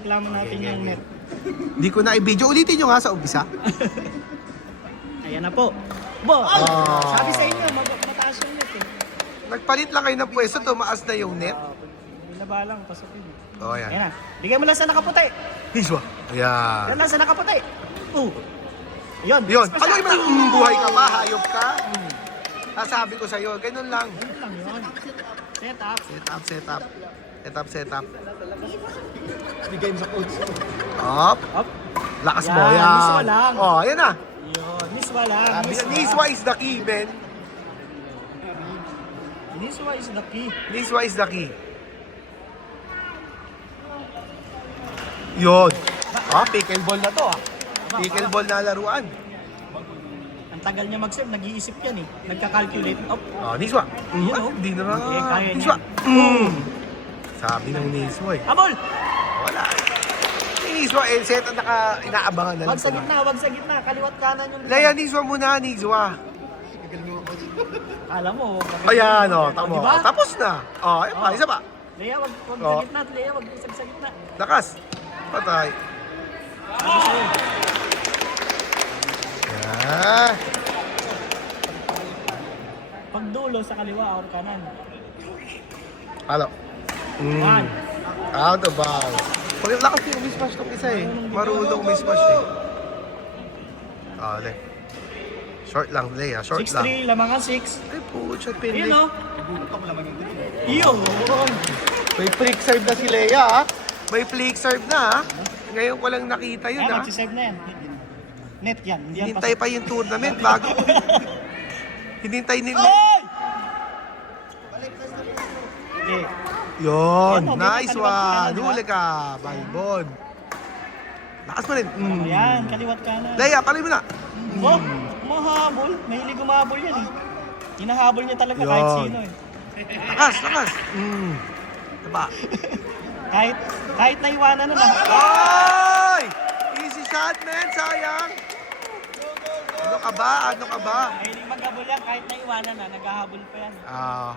Reklamo natin yung net. Di ko na i-video. Ulitin nyo nga sa umpisa. Ayan na po. Bo! Sabi sa inyo, mataas yung net eh. Nagpalit lang kayo ng pwesto, tumaas na yung net. Binaba lang, pasukin. Oh, Ayan ayan. na. Bigyan mo lang sa nakaputi. Niswa. Ayan. Yan lang sa nakaputi. Yun. Yun. Ano yung buhay ka ba? Hayop ka? Sasabi ko sa'yo, ganun lang. Yun lang yun. Set up. Set up. Set up. Bigay mo sa coach. Up. Up. Lakas Yan, mo, yan. Niswa lang. Oh, ayan na. Yun. Niswa lang. Niswa is the key, man. Niswa is the key. Niswa is the key. Yun. Pickleball na to, Pickleball na laruan. Ang tagal niya mag-serve, nag-iisip yan eh. Nagka-calculate. Niswa. Yun, oh. Hindi na lang. Kaya Niswa. niya. Sabi ng Niswa eh. Habol! Wala. Niswa, set na inaabangan na lang. Wag sa gitna. Kaliwat kanan yung... Leia, Niswa muna, Niswa. Alam mo. Ayan, tamo. Diba? Tapos na. Ayun pa, isa pa. Leia, wag sa gitna. Leia, wag sa gitna. Lakas. Patay. Sabi sa'yo. Yan. Pagdulo sa kaliwa or kanan. Halo. One. Out of bounds. Pag lakas yung umismash tong isa eh. Marunong umismash eh. Le. Short lang, Leia. Short lang. 6'3", lamangan 6. Ay, pucha, pinlik. Yun o. Yun. May flick serve na si Leia, May flick serve na, Ngayon ko lang nakita yun, Ay, magsisave na yan. Net yan. Hindi yan Hinintay pa yung tournament bago. Hinintay nila. Ay! Okay. Yun, Yan, nice kaliwat kanan, one. di ba? Huli ka, Balbon. Lakas mo rin. Ayan, kaliwat kanan. Leia, palay mo na. Oh, mahabol. Mahilig umahabol yan eh. Hinahabol niya talaga kahit Yun. sino eh. Lakas. Diba? Kahit naiwanan na lang. Ay! Easy shot, man. Sayang. Ano ka ba? Mahilig maghabol yan kahit naiwanan na. Naghahabol pa yan. Oo.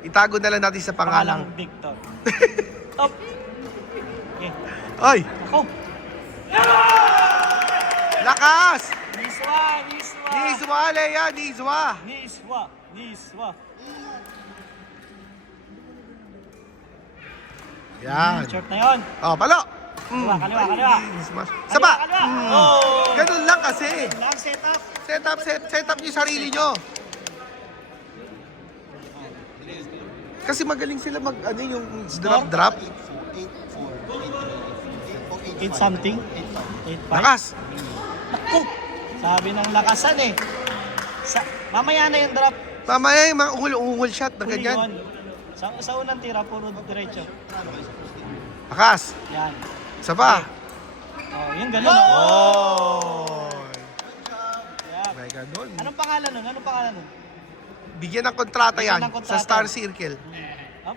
Itago na lang natin sa pangalang. Victor. Top. Okay. Ay! Ako. Lakas! Niswa. Niswa, Leia. Niswa. Yan. Short na yun. Palo. Kaliwa. Smash. Saba. Kaliwa. Oh. Ganun lang kasi. Lang set up. Set up yung sarili nyo. Kasi magaling sila yung drop. 8 something. 8-5. Lakas. Naku! Sabi ng lakasan eh. Mamaya na yung drop. Mamaya yung mga uhul shot na Huli ganyan. yun. Sa unang tira, puro diretso. Lakas. Yan. Isa pa. Yung ganun. Yeah. May ganun. Anong pangalan nun? Bigyan ng kontrata Bigyan yan ng kontrata. sa Star Circle. Up.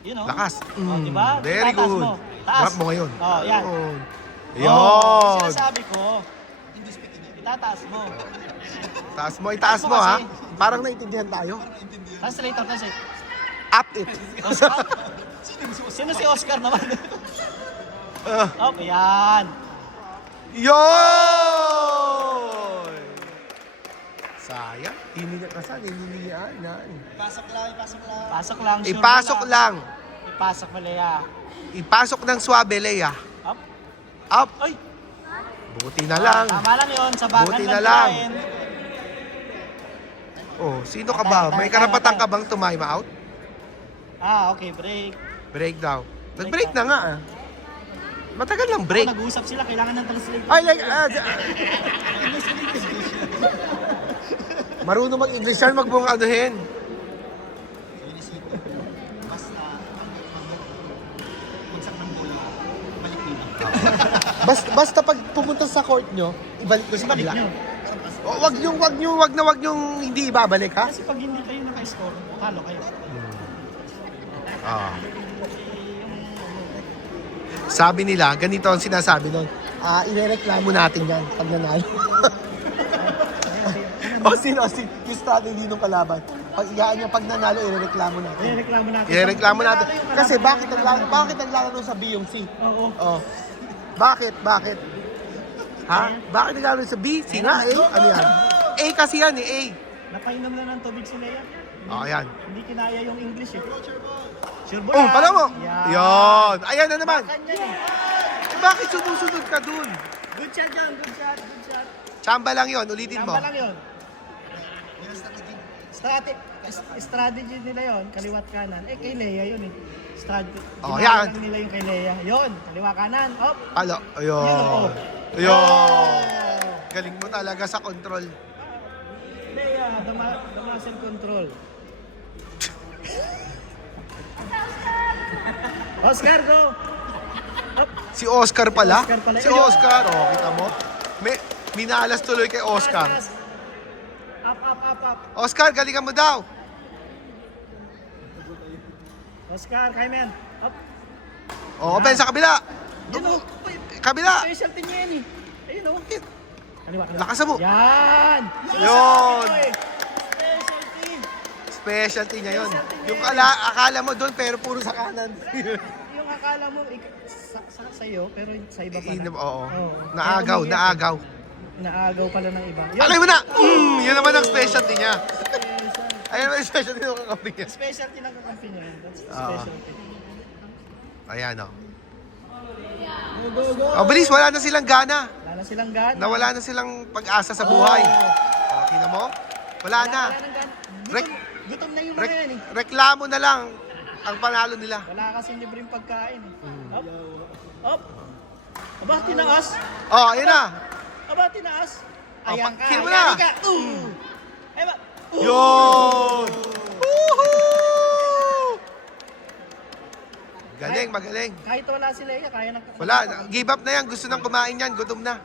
Yun o. Lakas. Diba? Very Tataas good. mo. Taas. Drop mo ngayon. Yan. Yun. Sinasabi ko, itataas mo. Itaas mo Kasi- ha. Parang naintindihan tayo. Translator na siya. Up it. Oscar? Sino si Oscar naman? Yan. Yun! Sayang. Hininigasan. Pasok lang. Sure Ipasok na lang. Ipasok mo, Leia. Ipasok ng swabe, Leia. Up. Up. Ay! Buti na lang. Tama lang yun. Sa bakan Buti lang na lang. tirahin. Sino ka ba? May karapatan ka bang time out? Okay. Break. Break daw. Nag-break na nga Matagal lang break. Nag-uusap sila. Kailangan ng translator. Ay, marunong mag-English yan, magbong anuhin. Basta pag pumunta sa court nyo, ibalik ko sa kabila. Wag nyo hindi ibabalik, ha? Kasi pag hindi kayo naka-score, talo kayo. Sabi nila, ganito ang sinasabi nun. Irereklamo natin yan pag nanalo. Sino yung strategy ng kalaban. Pag iyaan niya, pag nanalo, irereklamo natin. Irereklamo natin. Irereklamo Pag natin. nanalo yung Kasi kalaban, bakit naglalaro sa B yung C? Oo. Oh. Bakit? Ha? Bakit naglalaro sa B? C nga, A? Ano yan? A kasi yan eh, A. Napainom na ng tubig sila yan. Oh, yan. Hindi kinaya yung English eh. Sure ba? Oh, pala mo. Yan. Ayan na naman. Kanya eh. Eh, bakit sumusunod ka dun? Good shot yan, good shot, good shot. Chamba lang yon, ulitin mo. Tama lang yun. Strategy nila yon, kaliwat kanan. Eh, kay Leia yun eh. Strategy. Oh, Ginagawa yan. lang nila yung kay Leia. Yun, kaliwa kanan. Hop. Palo. Yun, oh. Ayun. Ayun. Galing mo talaga sa control. Leia, the muscle control. Oscar, go! Hop. Si Oscar pala? Oscar pala. Si Oscar. Oh, kita mo? Minalas tuloy kay Oscar. Taas, taas. Up. Oscar, galingan mo daw. Oscar, Kaimen. Up. Oh, open sa kabila. Yun o. Kabila. Specialty niya yan eh. Ayun o. Kaliwa. Lakas mo. Yan! Yun. Specialty. Specialty niya yun. Specialty niya Yung yun. akala mo doon pero puro sa kanan. Yung akala mo sa'yo, pero sa iba pa na. Oo. Oo. Naagaw, Kaya naagaw. Naagaw pala ng iba. Alay mo na! Yun naman ang specialty niya. Ayun naman yung specialty ng kakampi niya. Specialty ng kakampi niya. That's Oo. specialty. Ayan o. Oh, bilis, wala na silang gana. Wala na silang gana. Nawala na silang pag-asa sa buhay. Oh, tingnan mo. Wala na. Wala nang gana. Rek- Gutom na yung mga yan eh. Reklamo na lang ang panalo nila. Wala kasing libreng pagkain eh. Up. Up. Aba, tinaas. Oh, ayun na. Aba, tinaas. Oh, Ayan ka. kill mo ayan na. ka. Ay ba? Yun! Woohoo! Galing, magaling. Kahit wala si Leia, kaya na. Wala, give up na yan. Gusto nang kumain yan. Gutom na.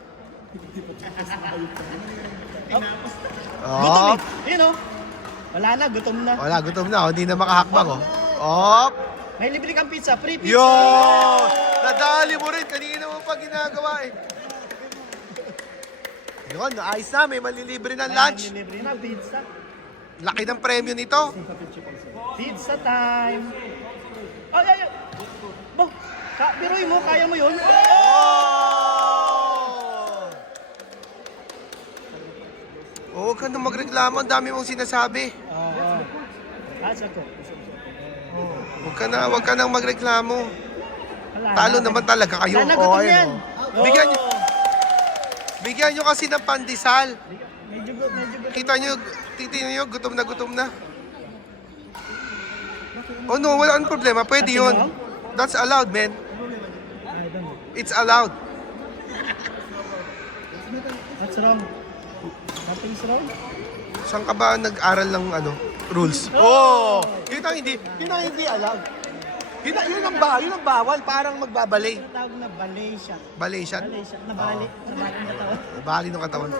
Gutom Oh, eh. Yun oh. Wala na, gutom na. wala, gutom na. Hindi na makahakbang. Oh. Op! May libre kang pizza, free pizza. Yun! Nadali mo rin. Kanina mo pa ginagawa eh. Yun, ayos na. May malilibre ng lunch. May libre na pizza. Laki ng premyo nito. Pizza time. Ay. Bo, biruin mo, kaya mo yun. Oh, huwag ka na magreklamo. Ang dami mong sinasabi. Oo. Sagot ko. Huwag ka nang magreklamo. Wala Talo na. naman talaga kayo. Wala na, Oh, gutom ayun, yan. oh. Bigyan nyo kasi ng pandesal. Medyo gutom. Kita nyo, titignan nyo, gutom na. Oh no, wala ang problema. Pwede yun. That's allowed, man. I don't know. It's allowed. What's wrong? Nothing's wrong? Saan ka ba nag-aral ng rules? Oh! Yun ang hindi allowed. Yun ang bawal. Parang magbabalay. Tawag na Malaysia. Balay siya. Malaysia. Nabali. Nabali ang katawan. Bali ng katawan.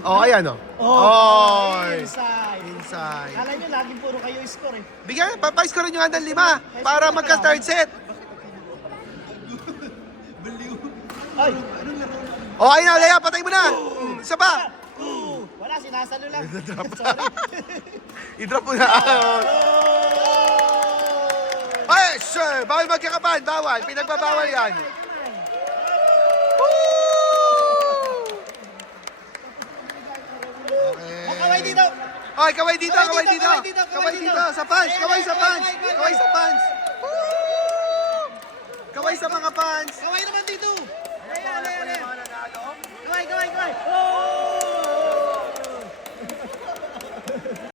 Oh, ayan oh. Oh, Oy! inside. Inside. Kala nyo, laging puro kayo score eh. Bigyan, papais ko rin yung handang 5 para magka-third set. Ay! Oh, ayun na, Lea, patay mo na. Isa pa. Wala, sinasalo lang. Sorry. I-drop mo na. Ay, sir, bawal magkakapan, bawal. Pinagbabawal yan. Oh, kaway dito. Ay, kaway dito. Kaway dito. Sa pants, kaway sa pants. Kaway sa pants. Kaway sa mga pants. Kaway naman dito.